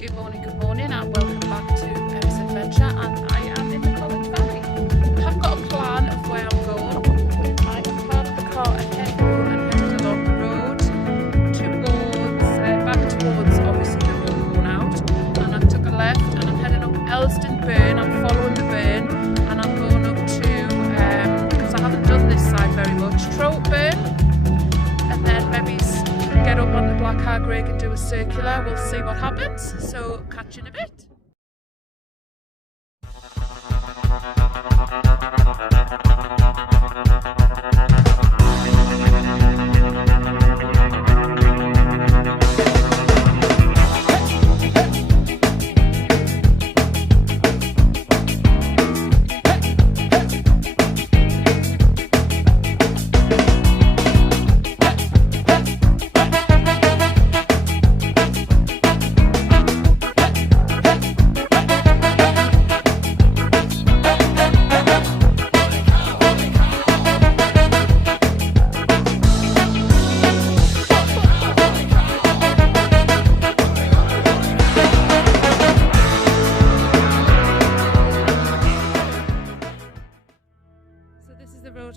Good morning and welcome back to Emma's Adventure, and I am in the College Valley. I haven't got a plan of where I'm going. I have parked the car ahead and headed along the road back towards obviously the road going out, and I took a left and I'm heading up Elston Burn. I'm following the burn and I'm going up to, because I haven't done this side very much, Trowup Burn, and then maybe get up on the Black Hag rig and do a circular. We'll see what happens, so catch you in a bit.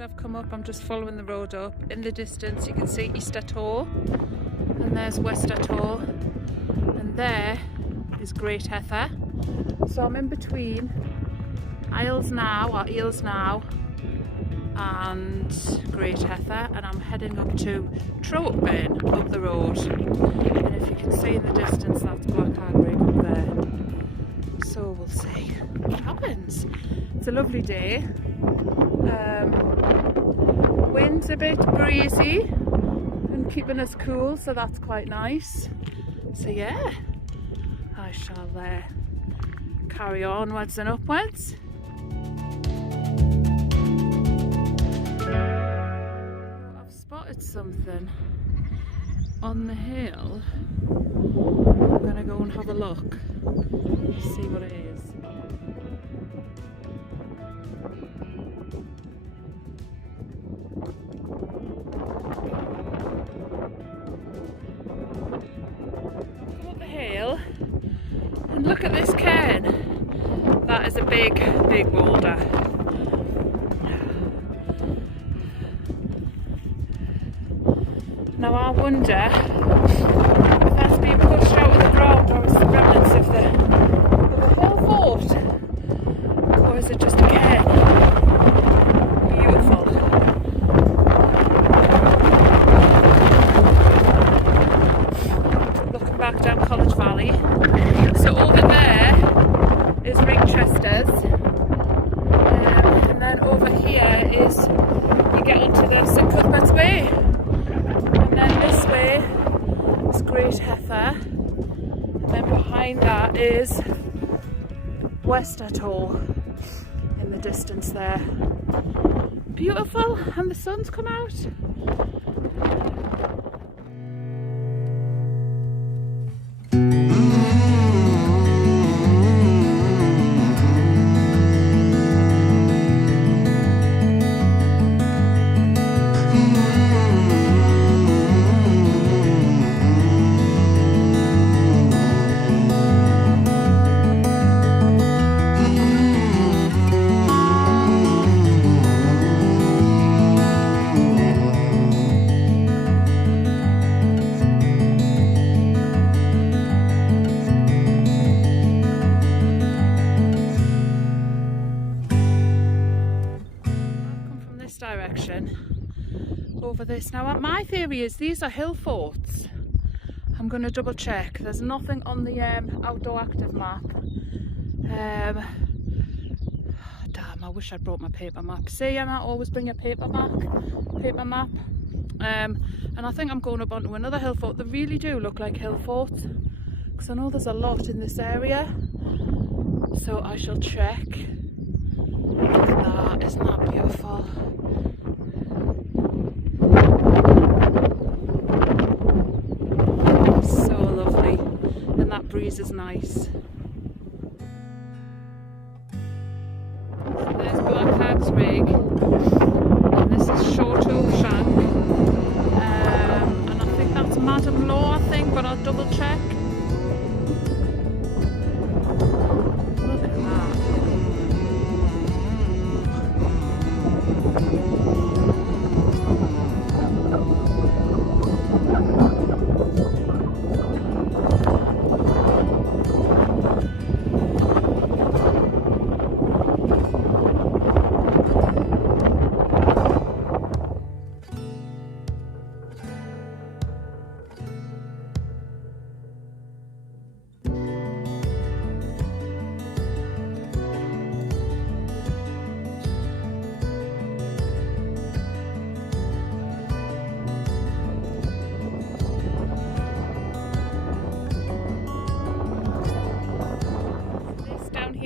I've come up, I'm just following the road up. In the distance you can see East Atoll, and there's West Atoll, and there is Great Heather. So I'm in between Eels Now and Great Heather, and I'm heading up to Trowup Burn up the road, and if you can see in the distance that's Black Hag rig up there. So we'll see what happens. It's a lovely day. Wind's a bit breezy and keeping us cool, so that's quite nice. So yeah, I shall carry onwards and upwards. I've spotted something on the hill. I'm gonna go and have a look, see what it is. And look at this cairn. That is a big boulder. Now I wonder if that's being pushed out of the ground, or is the remnants of the hill fort, or is it just a cairn? Beautiful. Looking back down College Valley. So over there is Ringchester's, and then over here is, you get onto the St Cuthbert's Way, and then this way is Great Heather, and then behind that is West Atoll in the distance there. Beautiful, and the sun's come out. Direction over this. Now my theory is these are hill forts. I'm going to double check. There's nothing on the outdoor active map. Damn, I wish I'd brought my paper map. See, Emma, always bring your paper map. And I think I'm going up onto another hill fort. They really do look like hill forts, because I know there's a lot in this area, so I shall check. Look at that, isn't that beautiful? So lovely, and that breeze is nice. So there's Black Hag's rig, and this is Short Oak Shank, and I think that's Madam Law, I think, but I'll double check.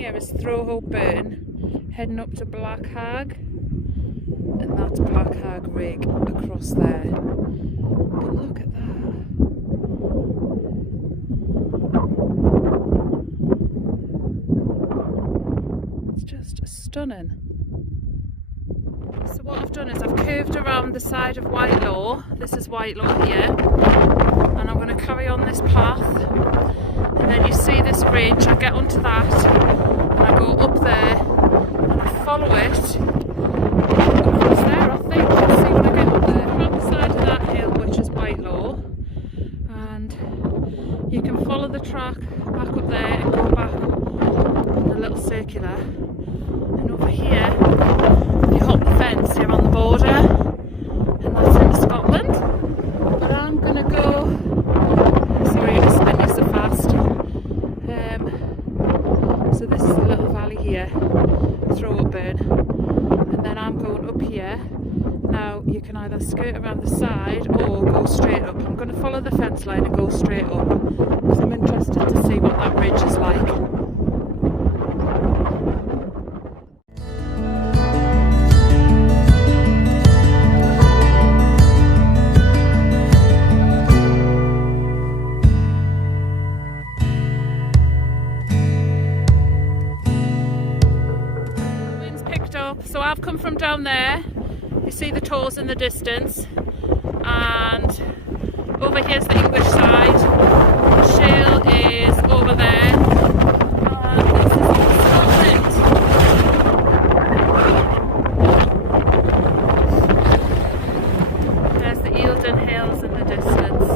here is Trowup Burn, heading up to Black Hag, and that's Black Hag Rig across there. But look at that. It's just stunning. So what I've done is I've curved around the side of Whitelaw. This is Whitelaw here, and I'm going to carry on this path, and then you see this ridge. I get onto that and I go up there and I follow it across there, I think. Let's see when I get up there. Around the side of that hill, which is Whitelaw, and you can follow the track back up there and go back on the little circular, and over here you hop the fence, you're on the border, and that's into Scotland. But I'm gonna go, sorry I'm spinning so fast. So this is the little valley here, Trowup Burn, and then I'm going up here. Now you can either skirt around the side or go straight up. I'm going to follow the fence line and go straight up because I'm interested to see what that ridge is like. So I've come from down there, you see the Tors in the distance, and over here's the English side, the Shale is over there, and this is Scotland. There's the Eildon Hills in the distance.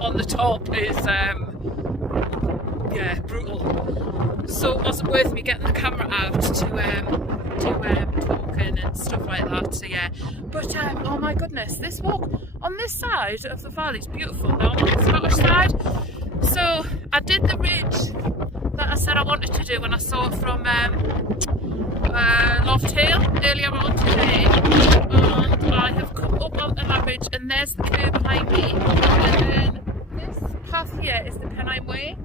On the top is yeah, brutal. So it wasn't worth me getting the camera out to talking and stuff like that. So yeah, but oh my goodness, this walk on this side of the valley is beautiful. Now I'm on the Scottish side, so I did the ridge that I said I wanted to do when I saw it from Loft Hill earlier on today, and I have come up onto that ridge, and there's the curve behind me, and then this path here is the Pennine Way,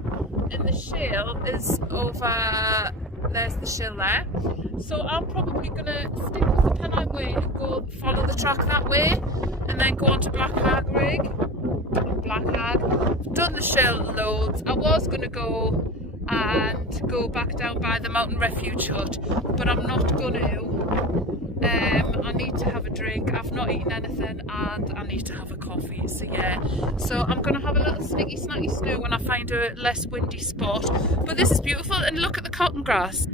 and the Shale is over, there's the Shale there. So I'm probably going to stick with the Pennine Way and go follow the track that way, and then go on to Black Hag Rig. Black Hag. I've done the Shale loads. I was going to go and go back down by the Mountain Refuge Hut, but I'm not going to. I need to have a drink. I've not eaten anything, and I need to have a coffee. So yeah, so I'm going to have a little snicky snacky snoo when I find a less windy spot. But this is beautiful, and look at the cotton grass.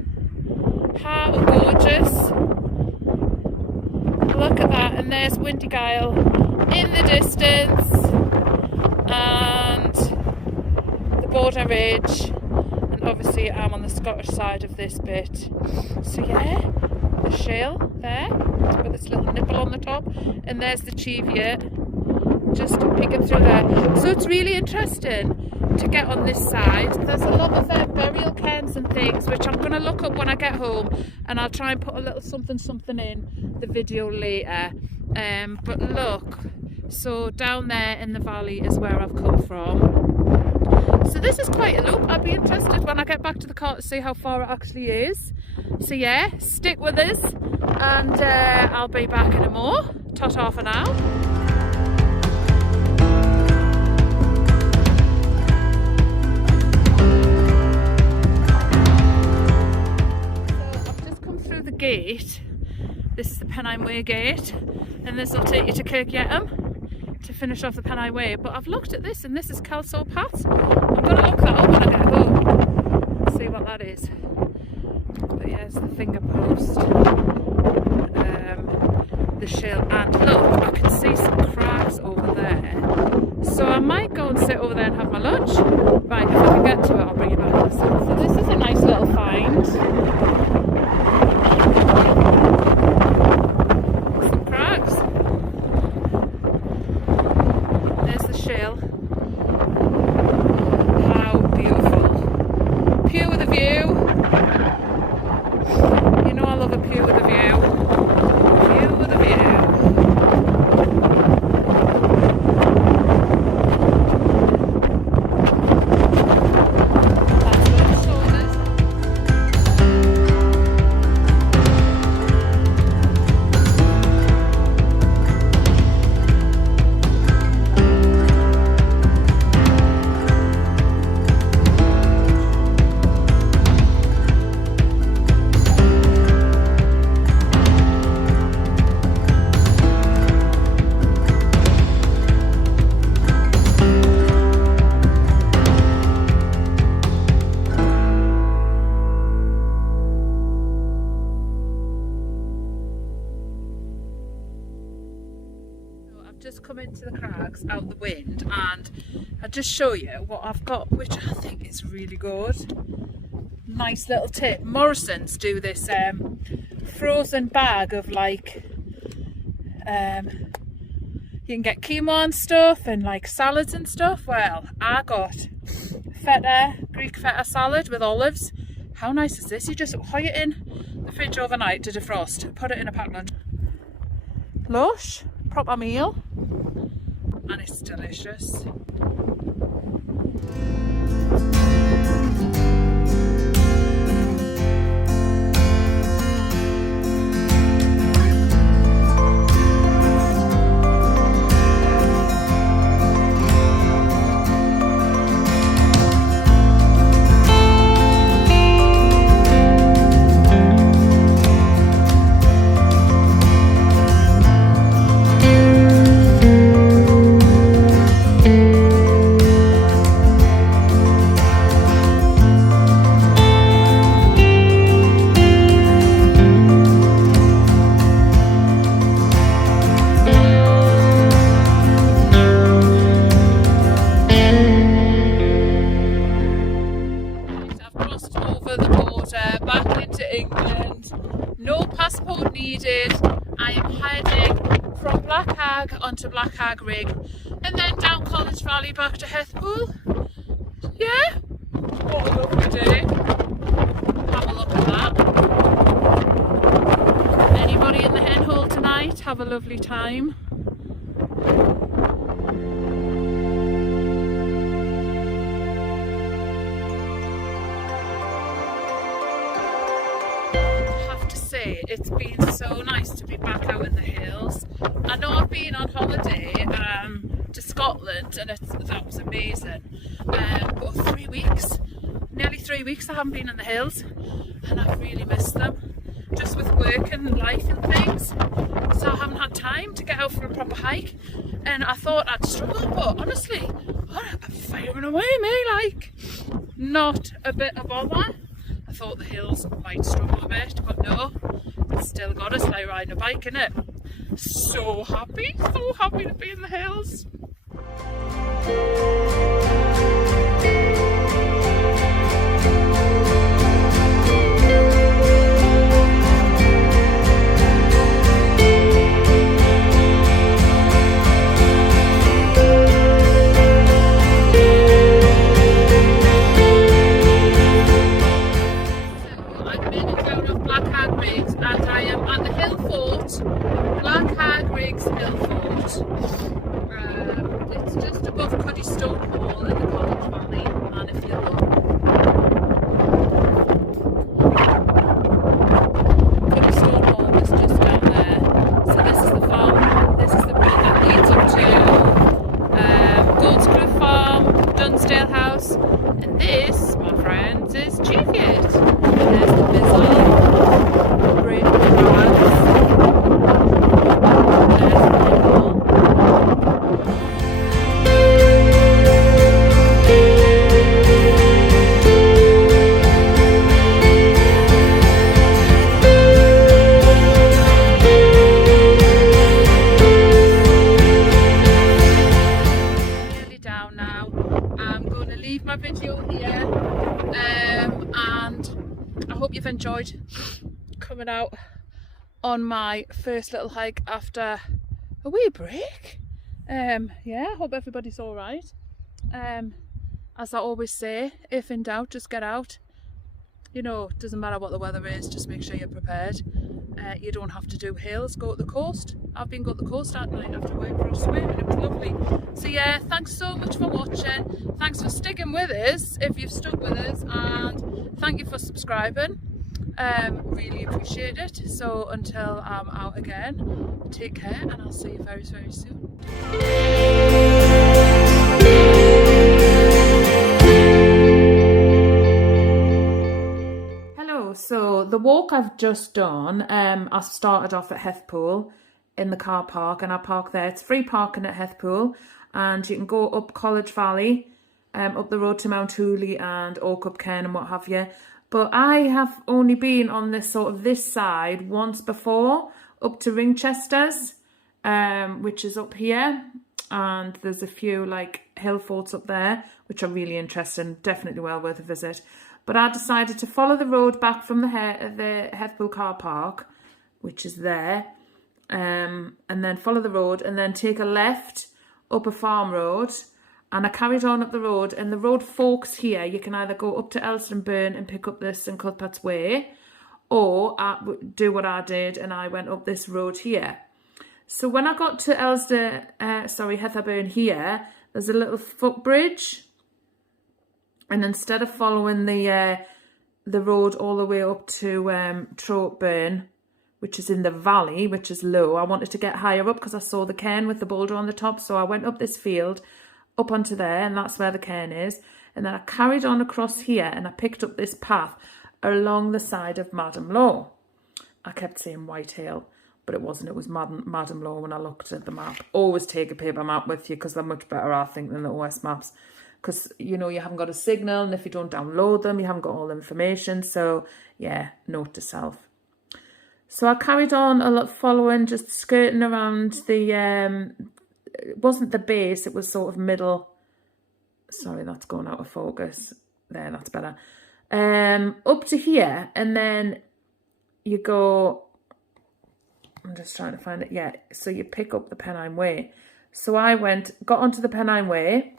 How gorgeous. Look at that, and there's Windy Gyle in the distance, and ridge, and obviously I'm on the Scottish side of this bit. So yeah, the shale there with its little nipple on the top, and there's the cheviot just peeking through there. So it's really interesting to get on this side. There's a lot of burial cairns and things which I'm going to look up when I get home, and I'll try and put a little something in the video later. But look, so down there in the valley is where I've come from. So this is quite a loop. I'll be interested when I get back to the car to see how far it actually is. So yeah, stick with us, and I'll be back in a more. Ta-ta for now. The gate, this is the Pennine Way gate, and this will take you to Kirkyettam to finish off the Pennine Way. But I've looked at this, and this is Kelso Pass. I'm going to look that up when I get home, see what that is. But yeah, it's the finger post, the shale, and look, I can see some cracks over there. So I might go and sit over there and have my lunch. Right, if I can get to it, I'll bring you back. So this is a nice little find. Some cracks. There's the shale. How beautiful. Pure with a view. You know I love a pure with a view. Pure with a view. Just come into the crags out the wind, and I'll just show you what I've got, which I think is really good. Nice little tip. Morrison's do this frozen bag of like you can get quinoa and stuff and like salads and stuff. Well, I got feta, Greek feta salad with olives. How nice is this? You just hoy it in the fridge overnight to defrost, put it in a packed lunch. Lush, proper meal, and it's delicious. Needed. I am heading from Black Hag onto Black Hag Rig and then down College Valley back to Hethpool. Yeah, what a lovely day. Have a look at that. Anybody in the hen hole tonight? Have a lovely time. It's been so nice to be back out in the hills. I know I've been on holiday to Scotland, and that was amazing, but 3 weeks, nearly 3 weeks I haven't been in the hills, and I've really missed them, just with work and life and things, so I haven't had time to get out for a proper hike, and I thought I'd struggle, but honestly, I'm firing away, me, like, not a bit of bother. I thought the hills might struggle a bit, but no, it's still got us like riding a bike, innit? So happy to be in the hills. It's just above Cuddy Stone Hall in the College Valley, and if you look, Cuddy Stone Hall is just down there. So this is the farm, this is the road that leads up to Goldscliff Farm, Dunsdale House, and this, my friends, is Cheviot. And there's the Bizzle, great big grass. There's the Bizzle. My video here, and I hope you've enjoyed coming out on my first little hike after a wee break. Yeah, hope everybody's all right. As I always say, if in doubt, just get out. You know, it doesn't matter what the weather is, just make sure you're prepared. You don't have to do hills, go to the coast. I've been going to the coast at night after work for a swim and it was lovely. So yeah, thanks so much for watching. Thanks for sticking with us if you've stuck with us, and thank you for subscribing. Really appreciate it. So until I'm out again, take care and I'll see you very, very soon. So the walk I've just done, I started off at Heathpool in the car park, and I park there. It's free parking at Heathpool, and you can go up College Valley, up the road to Mount Hooley and Oakup Cairn and what have you. But I have only been on this side once before, up to Ringchester's, which is up here, and there's a few like hill forts up there which are really interesting, definitely well worth a visit. But I decided to follow the road back from the Heathpool car park, which is there, and then follow the road and then take a left up a farm road. And I carried on up the road, and the road forks here. You can either go up to Elston Burn and pick up this St Cuthbert's Way, or do what I did and I went up this road here. So when I got to Heatherburn here, there's a little footbridge. And instead of following the road all the way up to Trowup Burn, which is in the valley, which is low, I wanted to get higher up because I saw the cairn with the boulder on the top. So I went up this field, up onto there, and that's where the cairn is. And then I carried on across here, and I picked up this path along the side of Madam Law. I kept saying Whitehill, but it wasn't. It was Madam Law when I looked at the map. Always take a paper map with you because they're much better, I think, than the OS maps. Because, you know, you haven't got a signal, and if you don't download them, you haven't got all the information. So, yeah, note to self. So I carried on a lot following, just skirting around the, it wasn't the base, it was sort of middle. Sorry, that's going out of focus. There, that's better. Up to here, and then you go, I'm just trying to find it. Yeah, so you pick up the Pennine Way. So I got onto the Pennine Way,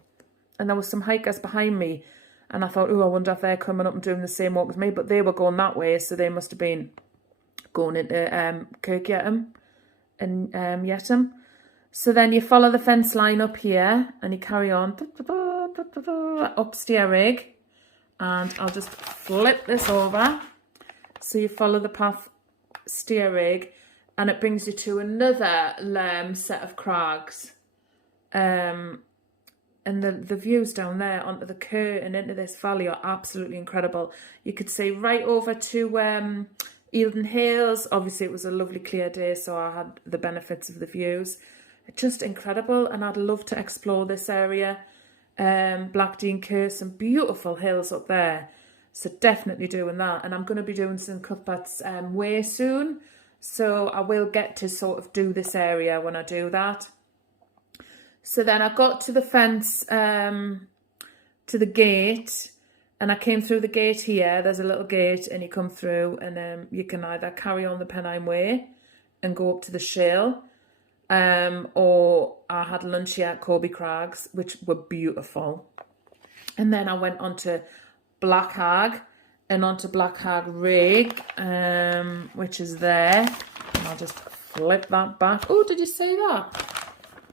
and there was some hikers behind me, and I thought, oh, I wonder if they're coming up and doing the same walk as me, but they were going that way, so they must have been going into Kirkyettam and Yettam. So then you follow the fence line up here, and you carry on up Steerig, and I'll just flip this over. So you follow the path Steerig, and it brings you to another set of crags. And the views down there onto the Ker and into this valley are absolutely incredible. You could see right over to Eildon Hills. Obviously, it was a lovely clear day, so I had the benefits of the views. Just incredible, and I'd love to explore this area. Blackdean Ker, some beautiful hills up there. So definitely doing that. And I'm going to be doing St Cuthbert's Way soon. So I will get to sort of do this area when I do that. So then I got to the fence, to the gate, and I came through the gate here. There's a little gate, and you come through, and you can either carry on the Pennine Way and go up to the Shill, or I had lunch here at Corby Crags, which were beautiful. And then I went on to Black Hag and onto Black Hag Rig, which is there. And I'll just flip that back. Oh, did you see that?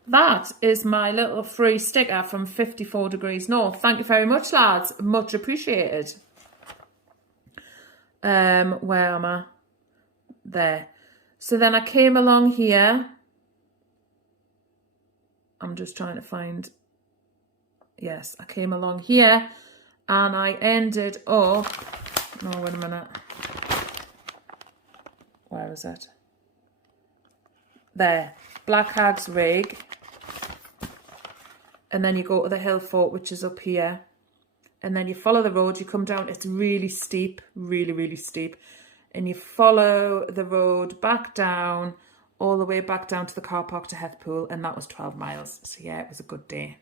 that is my little free sticker from 54 Degrees North. Thank you very much, lads. Much appreciated. Where am I? There. So then I came along here. I'm just trying to find... Yes, I came along here and I ended up... No, wait a minute. Where is it? There. Black Hag's Rig. And then you go to the hill fort, which is up here. And then you follow the road, you come down. It's really steep, really, really steep. And you follow the road back down, all the way back down to the car park to Heathpool. And that was 12 miles. So yeah, it was a good day.